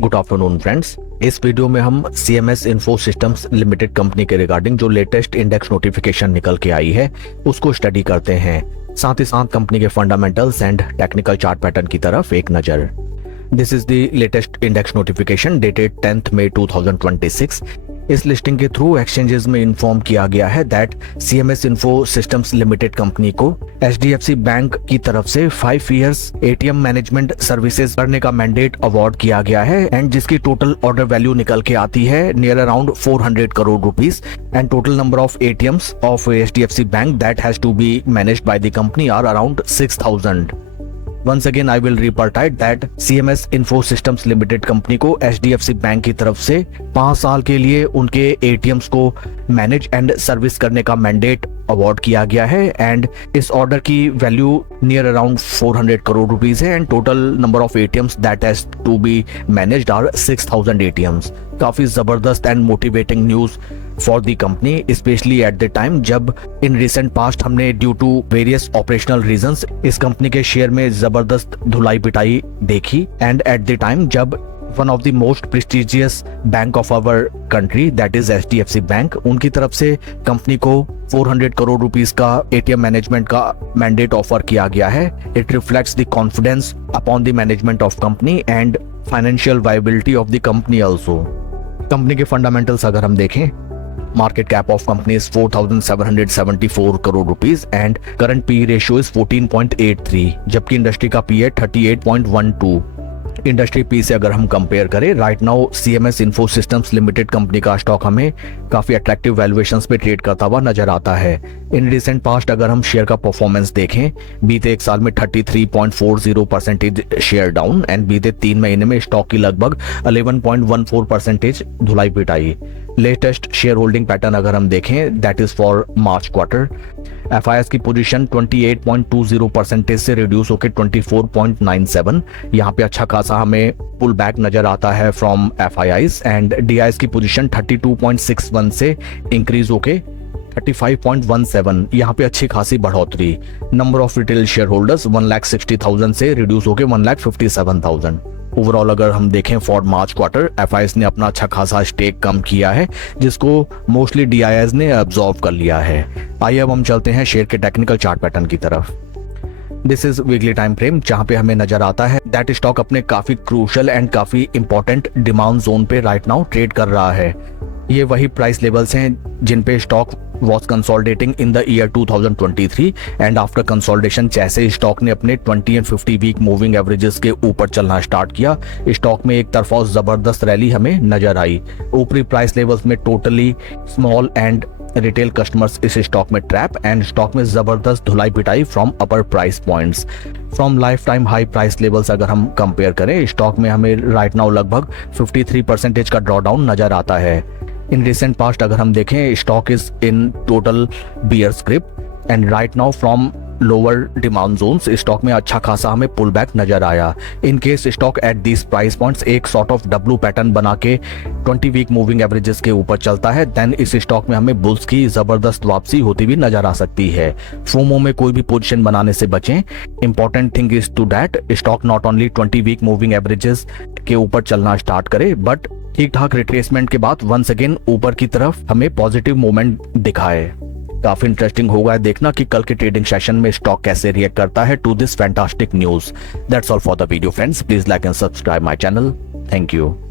Good afternoon friends. इस video में हम CMS info systems limited company के रिगार्डिंग जो लेटेस्ट इंडेक्स नोटिफिकेशन निकल के आई है उसको स्टडी करते हैं, साथ ही साथ कंपनी के fundamentals and technical chart pattern की तरफ एक नजर। This is the latest index notification dated 10th May 2026। इस लिस्टिंग के थ्रू एक्सचेंजेस में इन्फॉर्म किया गया है that CMS info systems limited company को HDFC बैंक की तरफ से 5 years ATM मैनेजमेंट सर्विसेज करने का मैंडेट अवार्ड किया गया है एंड जिसकी टोटल ऑर्डर वैल्यू निकल के आती है near around 400 crore rupees and total number of ATMs of HDFC bank that has to be managed by the company are around 6000। Once again I will reiterate that CMS Info Systems Limited company को HDFC bank की तरफ से 5 साल के लिए उनके ATMs को manage and service करने का मैंडेट अवार्ड किया गया है एंड इस ऑर्डर की value near around 400 crore rupees है and total number of ATMs that has to be managed are 6000 ATMs। काफी जबरदस्त and motivating news for the company, specially at the time जब इन रिसेंट पास्ट हमने due to various operational reasons इस company के share में जबरदस्त धुलाई पिटाई देखी एंड एट द टाइम जब one of the most prestigious bank of our country that is HDFC bank उनकी तरफ से कंपनी को 400 करोड़ रुपीस का ATM मैनेजमेंट का मैंडेट ऑफर किया गया है। It reflects the confidence upon the management of company and financial viability of the company also. Company के फंडामेंटल्स अगर हम देखें, market cap of company is 4774 crore rupees and current PE ratio is 14.83 जबकि industry का PE है 38.12। Industry P से अगर हम कंपेयर करें right now CMS info systems limited company का स्टॉक हमें काफी अट्रैक्टिव वैल्यूएशंस पे ट्रेड करता हुआ नजर आता है। इन रिसेंट पास्ट अगर हम शेयर का परफॉर्मेंस देखें, बीते एक साल में 33.40% शेयर डाउन एंड बीते 3 महीने में स्टॉक की लगभग 11.14% धुलाई पिटाई। लेटेस्ट शेयर होल्डिंग पैटर्न अगर हम देखें that is for March quarter, FIS की पोजीशन 28.20% से रिड्यूस होकर 24.97। यहाँ पे अच्छा खासा हमें पुल बैक नजर आता है फ्रॉम FIS एंड DIS की पोजीशन 32.61 से इंक्रीज होके 35.17। यहाँ पे अच्छी खासी बढ़ोतरी। Number of retail share holders 1,60,000 से रिड्यूस होके 1,57,000। ओवरऑल अगर हम देखें फॉर मार्च क्वार्टर FIS ने अपना अच्छा खासा स्टेक कम किया है जिसको मोस्टली DIS ने अब्सॉर्ब कर लिया है। आइए अब हम चलते हैं शेयर के टेक्निकल चार्ट पैटर्न की तरफ। This is weekly time frame जहां पे हमें नजर आता है दैट स्टॉक अपने काफी क्रूशल एंड काफी इंपॉर्टेंट डिमांड जोन पे राइट नाउ ट्रेड कर रहा है। ये वही प्राइस लेवल्स हैं जिन पे stock was consolidating in the year 2023 and after consolidation जैसे स्टॉक ने अपने 20 and 50 वीक मूविंग एवरेजेस के ऊपर चलना स्टार्ट किया, स्टॉक में एक तरफा जबरदस्त रैली हमें नजर आई। ऊपरी प्राइस लेवल्स में totally small and retail customers इस स्टॉक में ट्रैप एंड स्टॉक में जबरदस्त धुलाई पिटाई from upper price points. From life time high price levels अगर हम कंपेयर करें, स्टॉक में हमें राइट नाउ लगभग 53% का ड्रॉडाउन नजर आता है। इन रिसेंट पास्ट अगर हम देखें, stock is in total bear script and right now from lower demand zones stock में अच्छा खासा हमें पुल बैक नजर आया। In case stock at this price points एक सॉर्ट ऑफ डब्लू पैटर्न बना के 20 वीक मूविंग एवरेजेस के ऊपर चलता है देन इस स्टॉक में हमें बुल्स की जबरदस्त वापसी होती भी नजर आ सकती है। फोमो में कोई भी पोजीशन बनाने से बचें। Important thing is to that stock not only 20 week moving averages के ऊपर चलना स्टार्ट करे बट ठीक ठाक रिट्रेसमेंट के बाद वंस अगेन ऊपर की तरफ हमें पॉजिटिव मूवमेंट दिखाए। काफी इंटरेस्टिंग होगा देखना कि कल के ट्रेडिंग सेशन में स्टॉक कैसे रिएक्ट करता है to this fantastic news. That's all for the video friends, please like and subscribe my channel. Thank you.